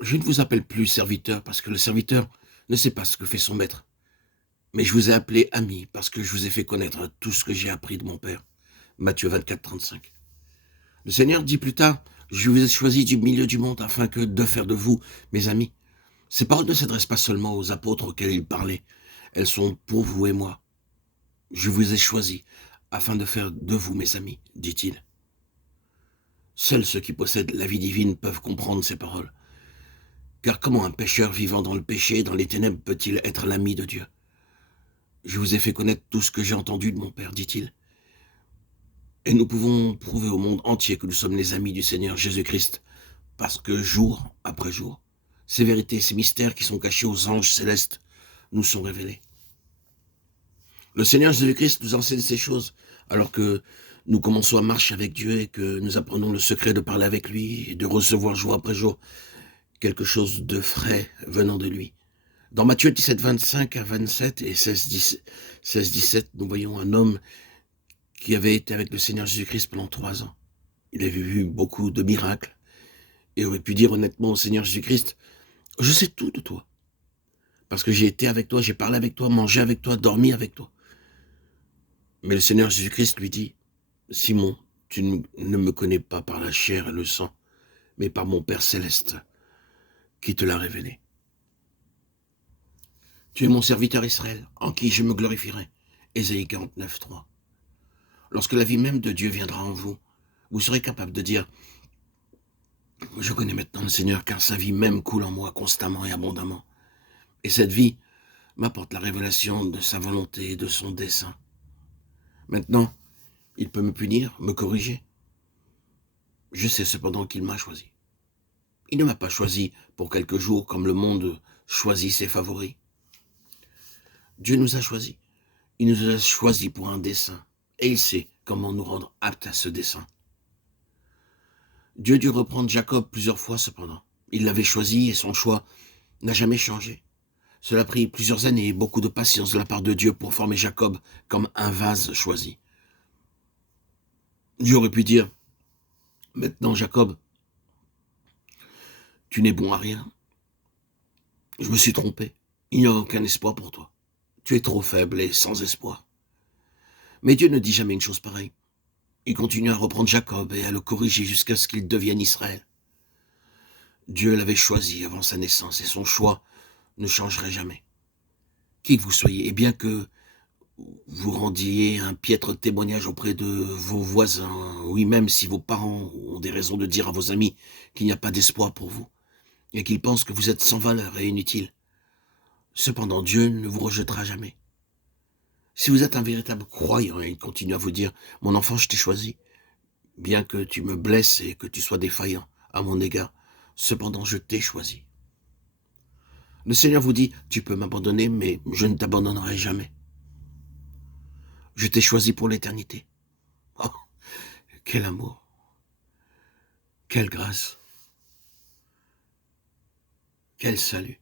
Je ne vous appelle plus serviteur parce que le serviteur ne sait pas ce que fait son maître. Mais je vous ai appelé ami parce que je vous ai fait connaître tout ce que j'ai appris de mon Père. Matthieu 24, 35. Le Seigneur dit plus tard, je vous ai choisi du milieu du monde afin que de faire de vous mes amis. Ces paroles ne s'adressent pas seulement aux apôtres auxquels il parlait. Elles sont pour vous et moi. Je vous ai choisi afin de faire de vous mes amis, dit-il. Seuls ceux qui possèdent la vie divine peuvent comprendre ces paroles. Car comment un pécheur vivant dans le péché et dans les ténèbres peut-il être l'ami de Dieu? Je vous ai fait connaître tout ce que j'ai entendu de mon Père, dit-il. Et nous pouvons prouver au monde entier que nous sommes les amis du Seigneur Jésus-Christ, parce que jour après jour, ces vérités, ces mystères qui sont cachés aux anges célestes nous sont révélés. Le Seigneur Jésus-Christ nous enseigne ces choses, alors que nous commençons à marcher avec Dieu et que nous apprenons le secret de parler avec lui et de recevoir jour après jour quelque chose de frais venant de lui. Dans Matthieu 17, 25 à 27 et 16, 17, nous voyons un homme qui avait été avec le Seigneur Jésus-Christ pendant 3 ans. Il avait vu beaucoup de miracles et aurait pu dire honnêtement au Seigneur Jésus-Christ, je sais tout de toi, parce que j'ai été avec toi, j'ai parlé avec toi, mangé avec toi, dormi avec toi. Mais le Seigneur Jésus-Christ lui dit, Simon, tu ne me connais pas par la chair et le sang, mais par mon Père céleste qui te l'a révélé. Tu es mon serviteur Israël, en qui je me glorifierai. Ésaïe 49, 3. Lorsque la vie même de Dieu viendra en vous, vous serez capable de dire, je connais maintenant le Seigneur, car sa vie même coule en moi constamment et abondamment. Et cette vie m'apporte la révélation de sa volonté et de son dessein. Maintenant, il peut me punir, me corriger. Je sais cependant qu'il m'a choisi. Il ne m'a pas choisi pour quelques jours comme le monde choisit ses favoris. Dieu nous a choisis. Il nous a choisis pour un dessein. Et il sait comment nous rendre aptes à ce dessein. Dieu dut reprendre Jacob plusieurs fois cependant. Il l'avait choisi et son choix n'a jamais changé. Cela a pris plusieurs années et beaucoup de patience de la part de Dieu pour former Jacob comme un vase choisi. Dieu aurait pu dire, maintenant Jacob, tu n'es bon à rien. Je me suis trompé. Il n'y a aucun espoir pour toi. Tu es trop faible et sans espoir. Mais Dieu ne dit jamais une chose pareille. Il continue à reprendre Jacob et à le corriger jusqu'à ce qu'il devienne Israël. Dieu l'avait choisi avant sa naissance et son choix ne changerait jamais. Qui que vous soyez, et bien que vous rendiez un piètre témoignage auprès de vos voisins, oui, même si vos parents ont des raisons de dire à vos amis qu'il n'y a pas d'espoir pour vous, et qu'ils pensent que vous êtes sans valeur et inutile, cependant Dieu ne vous rejettera jamais. Si vous êtes un véritable croyant, et il continue à vous dire, mon enfant, je t'ai choisi, bien que tu me blesses et que tu sois défaillant à mon égard, cependant je t'ai choisi. Le Seigneur vous dit, tu peux m'abandonner, mais je ne t'abandonnerai jamais. Je t'ai choisi pour l'éternité. Oh, quel amour, quelle grâce, quel salut.